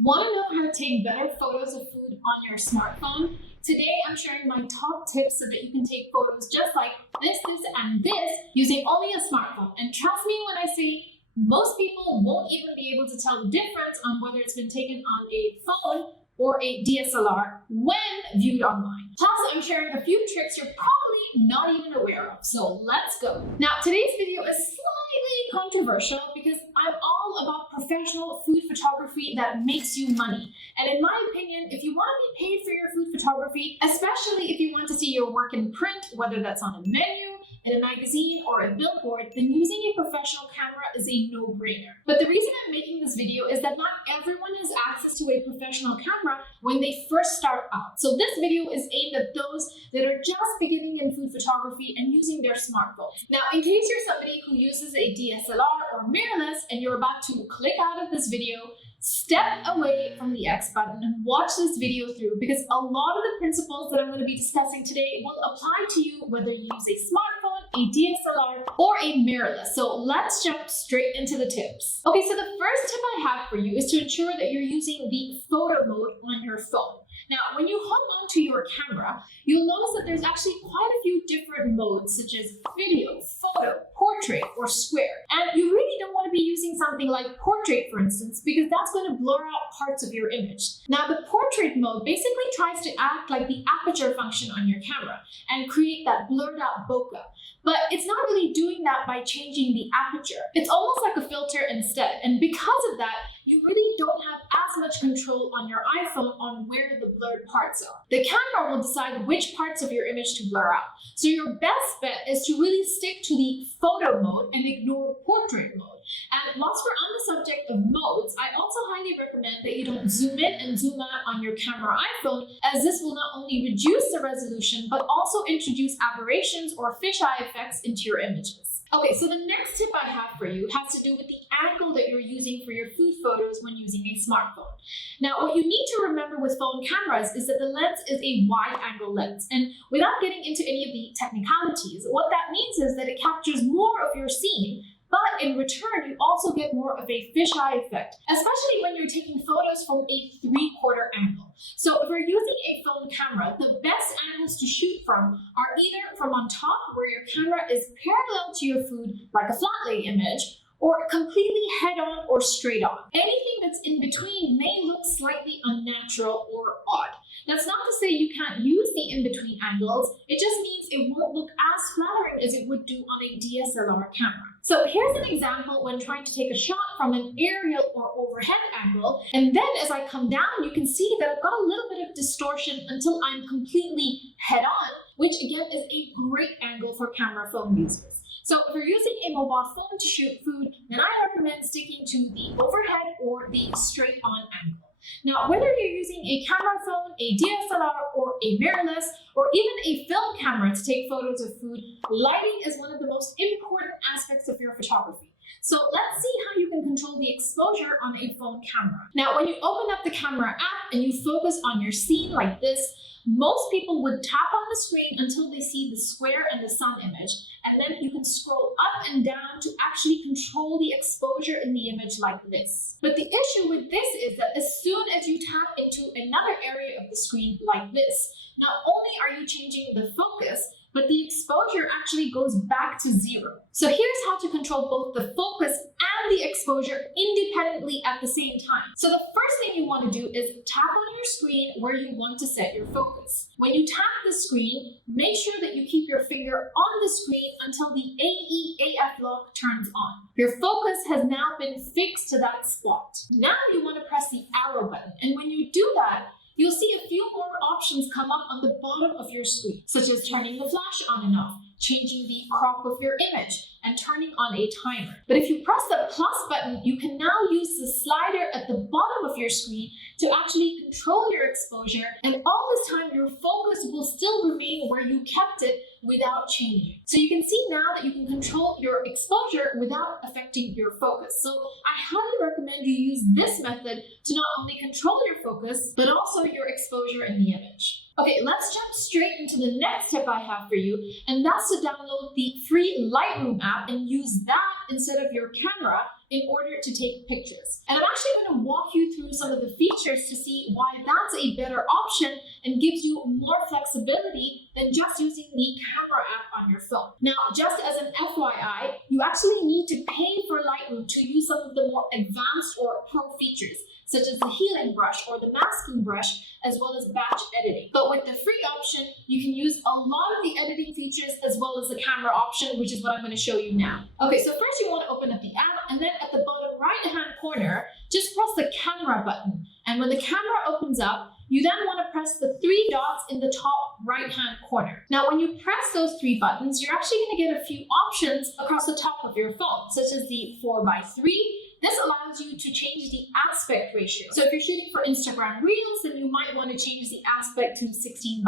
Want to know how to take better photos of food on your smartphone? Today, I'm sharing my top tips so that you can take photos just like this, and this using only a smartphone. And trust me when I say most people won't even be able to tell the difference on whether it's been taken on a phone or a DSLR when viewed online. Plus, I'm sharing a few tricks you're probably not even aware of. So let's go. Now, today's video is slightly controversial because I'm all about professional food photography that makes you money. And in my opinion, if you want to be paid for your food photography, especially if you want to see your work in print, whether that's on a menu, in a magazine, or a billboard, then using a professional camera is a no-brainer. But the reason I'm making this video is that not everyone has access to a professional camera when they first start out. So this video is aimed at those that are just beginning in food photography and using their smartphones. Now, in case you're somebody who uses a DSLR or mirrorless and you're about to click out of this video, step away from the X button and watch this video through, because a lot of the principles that I'm going to be discussing today will apply to you whether you use a smartphone, a DSLR, or a mirrorless. So let's jump straight into the tips. Okay, so the first tip I have for you is to ensure that you're using the photo mode on your phone. Now, when you hold onto your camera, you'll notice that there's actually quite a few different modes, such as video, photo, portrait, or square. And you really don't want to be using something like portrait, for instance, because that's going to blur out parts of your image. Now, the portrait mode basically tries to act like the aperture function on your camera and create that blurred out bokeh. But it's not really doing that by changing the aperture. It's almost like a filter instead. And because of that, you really don't have as much control on your iPhone on where the blurred parts are. The camera will decide which parts of your image to blur out. So your best bet is to really stick to the photo mode and ignore portrait mode. And whilst we're on the subject of modes, I also highly recommend that you don't zoom in and zoom out on your camera iPhone, as this will not only reduce the resolution, but also introduce aberrations or fisheye effects into your images. Okay, so the next tip I have for you has to do with the angle that you're using for your food photos when using a smartphone. Now, what you need to remember with phone cameras is that the lens is a wide-angle lens. And without getting into any of the technicalities, what that means is that it captures more of your scene, but in return, you also get more of a fisheye effect, especially when you're taking photos from a 3/4 angle. So if you're using a phone camera, the best angles to shoot from are either from on top, where your camera is parallel to your food, like a flat lay image, or completely head-on or straight on. Anything that's in between may look slightly unnatural or odd. That's not to say you can't use the in-between angles, it just means it won't look as flattering as it would do on a DSLR camera. So here's an example when trying to take a shot from an aerial or overhead angle, and then as I come down, you can see that I've got a little bit of distortion until I'm completely head-on, which again is a great angle for camera phone users. So if you're using a mobile phone to shoot food, then I recommend sticking to the overhead or the straight on angle. Now, whether you're using a camera phone, a DSLR, or a mirrorless, or even a film camera to take photos of food, lighting is one of the most important aspects of your photography. So let's see how you can control the exposure on a phone camera. Now, when you open up the camera app and you focus on your scene like this, most people would tap on the screen until they see the square and the sun image, and then you can scroll up and down to actually control the exposure in the image like this. But the issue with this is that as soon as you tap into another area of the screen like this, not only are you changing the focus, but the exposure actually goes back to 0. So here's how to control both the focus and the exposure independently at the same time. So the first thing you want to do is tap on your screen where you want to set your focus. When you tap the screen, make sure that you keep your finger on the screen until the AEAF lock turns on. Your focus has now been fixed to that spot. Now you want to press the arrow button, and when you do that, you'll see a few more options come up on the bottom of your screen, such as turning the flash on and off, changing the crop of your image, and turning on a timer. But if you press the plus button, you can now use the slider at the bottom of your screen to actually control your exposure, and all this time your focus will still remain where you kept it without changing. So you can see now that you can control your exposure without affecting your focus. So I highly recommend you use this method to not only control your focus, but also your exposure in the image. Okay, let's jump straight into the next tip I have for you, and that's to download the free Lightroom app and use that instead of your camera in order to take pictures. And I'm actually going to walk you through some of the features to see why that's a better option and gives you more flexibility than just using the camera app on your phone. Now, just as an FYI, you actually need to pay for Lightroom to use some of the more advanced or pro features, such as the healing brush or the masking brush, as well as batch editing. But with the free option, you can use a lot of the editing features as well as the camera option, which is what I'm going to show you now. Okay, so first you want to open up the app, and then at the bottom right-hand corner, just press the camera button. And when the camera opens up, you then want to press the three dots in the top right-hand corner. Now, when you press those three buttons, you're actually going to get a few options across the top of your phone, such as the 4:3. This allows you to change the aspect ratio. So if you're shooting for Instagram Reels, then you might want to change the aspect to 16:19.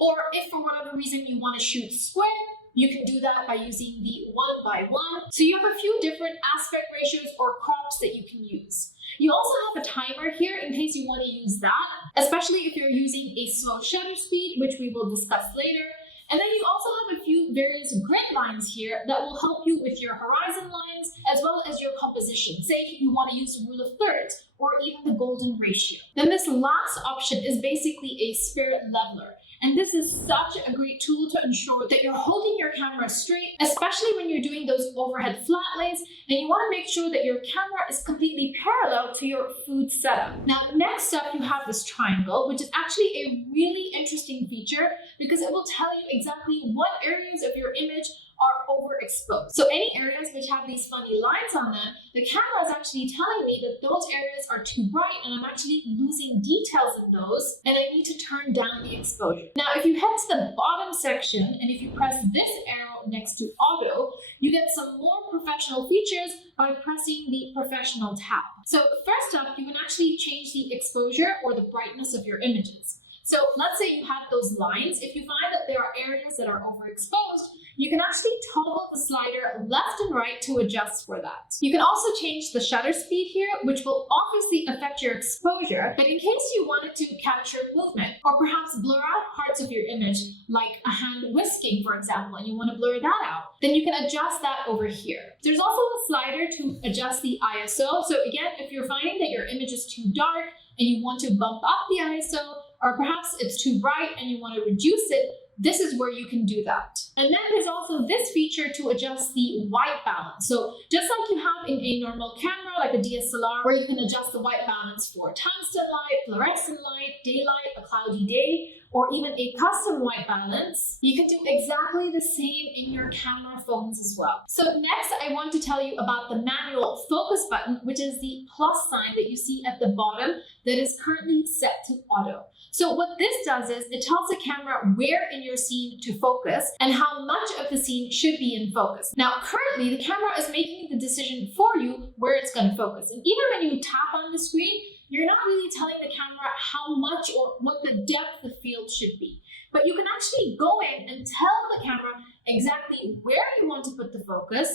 Or if for whatever reason you want to shoot square, you can do that by using the 1:1. So you have a few different aspect ratios or crops that you can use. You also have a timer here in case you want to use that, especially if you're using a slow shutter speed, which we will discuss later. And then you also have a few various grid lines here that will help you with your horizon lines as well as your composition. Say if you want to use rule of thirds or even the golden ratio. Then this last option is basically a spirit leveler. And this is such a great tool to ensure that you're holding your camera straight, especially when you're doing those overhead flat lays, and you want to make sure that your camera is completely parallel to your PHOOD setup. Now, next up, you have this triangle, which is actually a really interesting feature because it will tell you exactly what areas of your image are overexposed. So any areas which have these funny lines on them, the camera is actually telling me that those areas are too bright and I'm actually losing details in those and I need to turn down the exposure. Now, if you head to the bottom section and if you press this arrow next to auto, you get some more professional features by pressing the professional tab. So first up, you can actually change the exposure or the brightness of your images. So let's say you have those lines. If you find that there are areas that are overexposed, you can actually toggle the slider left and right to adjust for that. You can also change the shutter speed here, which will obviously affect your exposure, but in case you wanted to capture movement or perhaps blur out parts of your image, like a hand whisking, for example, and you want to blur that out, then you can adjust that over here. There's also a slider to adjust the ISO. So again, if you're finding that your image is too dark and you want to bump up the ISO, or perhaps it's too bright and you want to reduce it, this is where you can do that. And then there's also this feature to adjust the white balance. So just like you have in a normal camera, like a DSLR, where you can adjust the white balance for tungsten light, fluorescent light, daylight, a cloudy day, or even a custom white balance, you can do exactly the same in your camera phones as well. So next, I want to tell you about the manual focus button, which is the plus sign that you see at the bottom that is currently set to auto. So what this does is it tells the camera where in your scene to focus and how much of the scene should be in focus. Now, currently, the camera is making the decision for you where it's going to focus. And even when you tap on the screen, you're not really telling the camera how much or what the depth of field should be. But you can actually go in and tell the camera exactly where you want to put the focus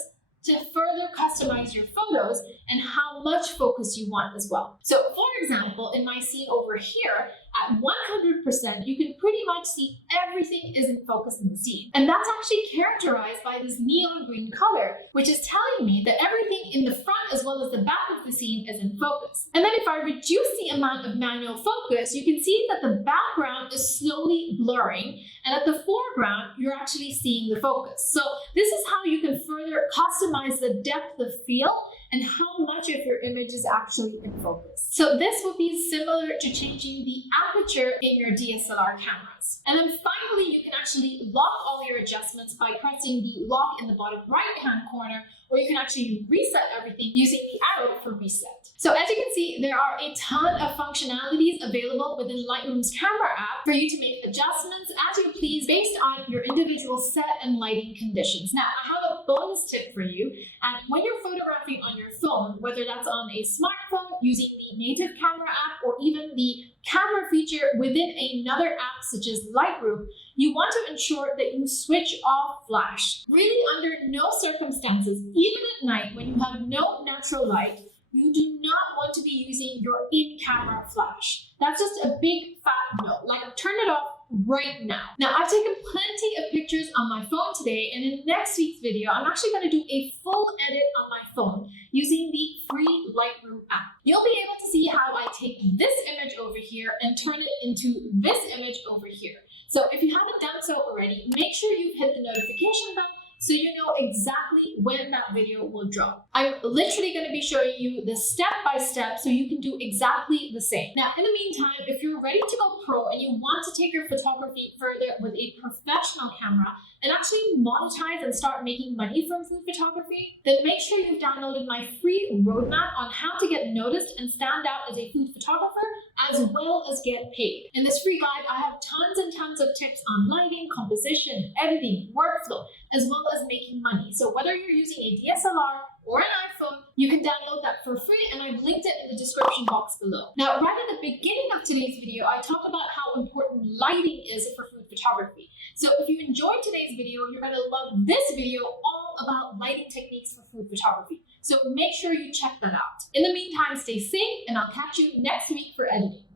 to further customize your photos and how much focus you want as well. So for example, in my scene over here, at 100%, you can pretty much see everything is in focus in the scene. And that's actually characterized by this neon green color, which is telling me that everything in the front as well as the back of the scene is in focus. And then if I reduce the amount of manual focus, you can see that the background is slowly blurring, and at the foreground, you're actually seeing the focus. So this is how you can further customize the depth of field and how much of your image is actually in focus. So this would be similar to changing the aperture in your DSLR cameras. And then finally, you can actually lock all your adjustments by pressing the lock in the bottom right-hand corner, or you can actually reset everything using the arrow for reset. So as you can see, there are a ton of functionalities available within Lightroom's camera app for you to make adjustments as you please based on your individual set and lighting conditions. Now, I have a bonus tip for you. And when you're photographing on your phone, whether that's on a smartphone using the native camera app or even the camera feature within another app such as Lightroom, you want to ensure that you switch off flash. Really, under no circumstances, even at night when you have no natural light, you do not want to be using your in-camera flash. That's just a big fat no. Like, turn it off right now. Now, I've taken plenty of pictures on my phone today, and in next week's video, I'm actually going to do a full edit on my phone using the free Lightroom app. You'll be able to see how I take this image over here and turn it into this image over here. So if you haven't done so already, make sure you've hit the notification bell so you know exactly when that video will drop. I'm literally going to be showing you the step-by-step so you can do exactly the same. Now, in the meantime, if you're ready to go pro and you want to take your photography further with a professional camera and actually monetize and start making money from food photography, then make sure you've downloaded my free roadmap on how to get noticed and stand out as a food photographer, as well as get paid. In this free guide, I have tons and tons of tips on lighting, composition, editing, workflow, as well as making money. So whether you're using a DSLR or an iPhone, you can download that for free, and I've linked it in the description box below. Now, right at the beginning of today's video, I talked about how important lighting is for food photography. So if you enjoyed today's video, you're going to love this video all about lighting techniques for food photography. So make sure you check that out. In the meantime, stay safe, and I'll catch you next week for editing.